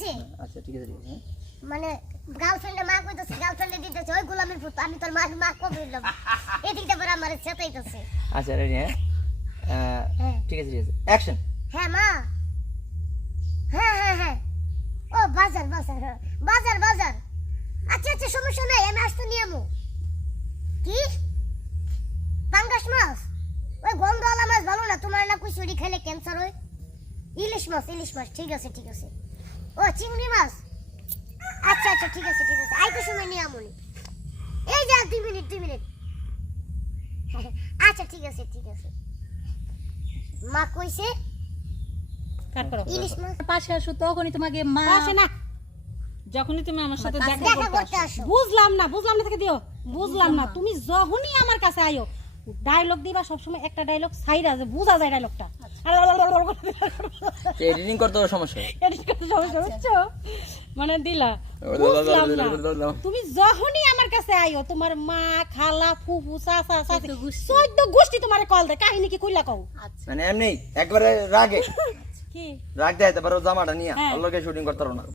আছে আচ্ছা ঠিক আছে মানে গার্লফ্রেন্ডে মা কইতাছে গার্লফ্রেন্ডে দিতেছে ওই গোলামের পুত আমি তোর মা কবে হইলাম এদিকটা পরে আমারে চেতাইতাছে আচ্ছা রেডি হ্যাঁ ঠিক আছে অ্যাকশন হ্যাঁ মা হ্যাঁ ও বাজার আচ্ছা সমস্যা নাই আমি আসতে নিয়ে আমু কি পাঙ্গাস মাছ ওই গন্ধওয়ালা মাছ ভালো না তোমার না কই চুরি খেলে ক্যান্সার হয় ইলিশ মাছ ঠিক আছে ও চিংড়ি মাছ আচ্ছা ঠিক আছে আইতে সময় নিয়ে আমুনি এই যা 2 মিনিট আচ্ছা ঠিক আছে মা কইছে কাট করো ইলিশ মাছ পাশে আসো তখনই তোমাকে মা আসে না যখনই তুমি আমার সাথে দেখা দেখা করতে করতে আসো আসো বুঝলাম না থেকে দিও বুঝলাম না তুমি যখনই আমার কাছে আইও ডায়লগ দিবা সবসময় একটা ডায়লগ সাইরা যে বোঝা যায় ডায়লগটা এডিটিং করতে হবে সমস্যা বুঝছো মানে দিলা বুঝলাম না তুমি যখনই আমার কাছে আইও তোমার মা খালা ফুফু চাচা চাচি 14 গোষ্ঠী তোমারে কল দেয় কাহিনী কি কইলা কও মানে এমনি একবারে রাগে কি রাগ দেয় তারপর জামাটা নিয়ে হ্যাঁ। আল্লাহকে শুটিং করতে পারো না